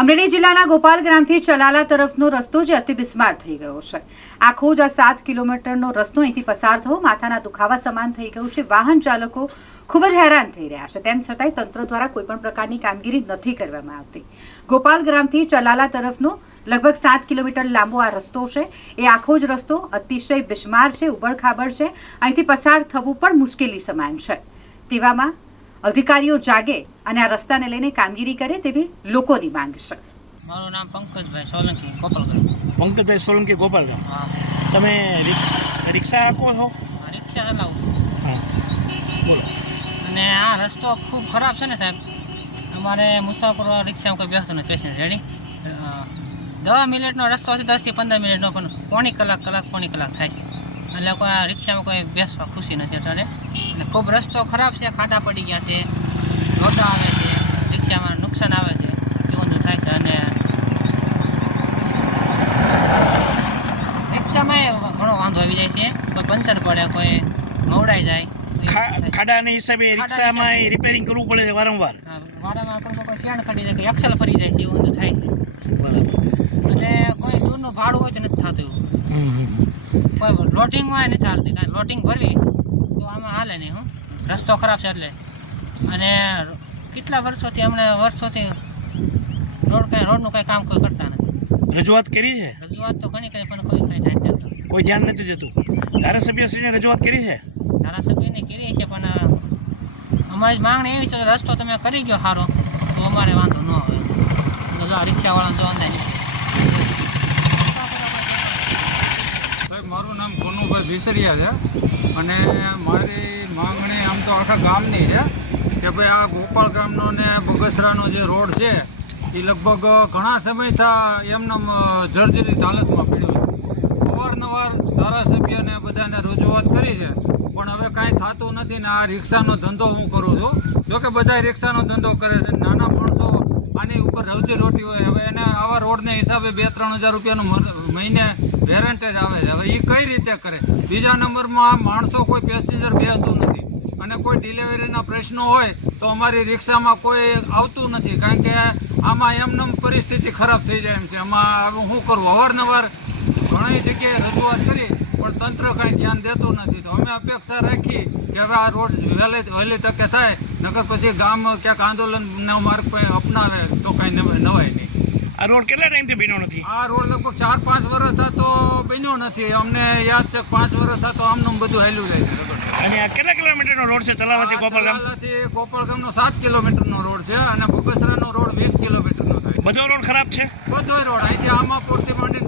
અમરેલી જિલ્લાના ગોપાલ ગ્રામથી ચલાલા તરફનો રસ્તો જે અતિ બિસ્માર થઈ ગયો છે. આખો જ આ સાત કિલોમીટરનો રસ્તો અહીંથી પસાર થવો માથાના દુખાવા સમાન થઈ ગયું છે. વાહન ચાલકો ખૂબ જ હેરાન થઈ રહ્યા છે. તેમ છતાંય તંત્ર દ્વારા કોઈપણ પ્રકારની કામગીરી નથી કરવામાં આવતી. ગોપાલ ગ્રામથી ચલાલા તરફનો લગભગ સાત કિલોમીટર લાંબો આ રસ્તો છે. એ આખો જ રસ્તો અતિશય બિસ્માર છે ઉબડખાબડ છે. અહીંથી પસાર થવું પણ મુશ્કેલી સમાન છે. તેવામાં અધિકારીઓ જાગે અને આ રસ્તાને લઈને કામગીરી કરે તેવી લોકોની માંગ છે. મારું નામ પંકજભાઈ સોલંકી ગોપાલગામ પંકજભાઈ સોલંકી ગોપાલગામ હા. તમે રિક્ષા રિક્ષા આપો છો? રિક્ષા ચલાવું હા. બોલો. અને આ રસ્તો ખૂબ ખરાબ છે ને સાહેબ. અમારે મુસાફરો રિક્ષામાં કોઈ બેસતો નથી પેસેન્જર રેડી? દસ મિનિટનો રસ્તો છે દસથી પંદર મિનિટનો પણ પોણી કલાક કલાક પોણી કલાક થાય છે. એટલે કોઈ આ રિક્ષામાં કોઈ બેસવા ખુશી નથી અત્યારે. અને ખૂબ રસ્તો ખરાબ છે ખાડા પડી ગયા છે રોદા આવે છે રિક્ષામાં નુકસાન આવે છે એવું થાય છે અને રિક્ષામાં ઘણો વાંધો આવી જાય છે કોઈ પંચર પડે કોઈ મવડાઈ જાય ખાડાના હિસાબે રિક્ષામાં રિપેરિંગ કરવું પડે છે વારંવાર. વારંવાર પણ કોઈ શેણ ખડી જાય કે એક્સલ ફરી જાય છે એવું થાય છે. બરાબર. એટલે કોઈ દૂરનું ભાડું હોય તો નથી થતું. કોઈ લોટિંગમાં નથી હાલતી કારણ લોટિંગ ભરવી. તો આમાં હાલે નહીં હું. રસ્તો ખરાબ છે એટલે. અને કેટલા વર્ષોથી અમને વર્ષોથી રોડ કાંઈ રોડનું કાંઈ કામ કોઈ કરતા નથી. રજૂઆત કરી છે? રજૂઆત તો ઘણી કરી પણ કોઈ કંઈ થાય નથી કોઈ ધ્યાન નથી દેતું. ધારાસભ્યશ્રીને રજૂઆત કરી છે? ધારાસભ્યને કરી છે પણ અમારી માંગણી એવી છે કે રસ્તો તમે કરી ગયો સારો તો અમારે વાંધો ન આવે. જો આ રિક્ષાવાળા જો અંદર સાહેબ મારું નામ ભીસરિયા છે અને મારી માંગણી આમ તો આખા ગામની છે કે ભાઈ આ ગોપાલ ગ્રામનો ને બગસરાનો જે રોડ છે, એ લગભગ ઘણા સમયથી એમને જર્જરિત હાલતમાં પડ્યો છે. અવારનવાર ધારાસભ્યને બધાને રજૂઆત કરી છે, પણ હવે કાંઈ થતું નથી ને આ રિક્ષાનો ધંધો હું કરું છું. જોકે બધા રિક્ષાનો ધંધો કરે છે, નાના માણસો આની ઉપર રોજી રોટી હોય, હવે એને આવા રોડને હિસાબે બે ત્રણ હજાર રૂપિયાનું મર- વેરંટેજ આવે છે. હવે એ કઈ રીતે કરે? બીજા નંબરમાં આ માણસો કોઈ પેસેન્જર બેસતું નથી. અને કોઈ ડિલિવરીના પ્રશ્નો હોય તો અમારી રિક્ષામાં કોઈ આવતું નથી. કારણ કે આમાં એમનેમ પરિસ્થિતિ ખરાબ થઈ જાય એમ છે. આમાં શું કરવું અવારનવાર ઘણી જગ્યાએ રજૂઆત કરી, પણ તંત્ર કાંઈ ધ્યાન દેતું નથી. તો અમે અપેક્ષા રાખી કે હવે આ રોડ વહેલી વહેલી તકે થાય. નગર પછી ગામ ક્યાંક આંદોલનનો માર્ગ અપનાવે તો કાંઈ નવાય નહીં. આ રોડ કેટલા ટાઈમથી બન્યો નથી? આ રોડ લગભગ ચાર પાંચ વર્ષ થતો બન્યો નથી. અમને યાદ છે પાંચ વર્ષ થતો આમનું બધું હેલું જાય છે. અને આ કેટલા કિલોમીટરનો રોડ છે? ચલાવવાથી આ ગોપાલગામ? ગોપાલગામનો સાત કિલોમીટરનો રોડ છે અને બગસરાનો રોડ વીસ કિલોમીટરનો થાય બધો રોડ ખરાબ છે? બધોય રોડ. અહીંથી આમાં પૂરતી માંડીને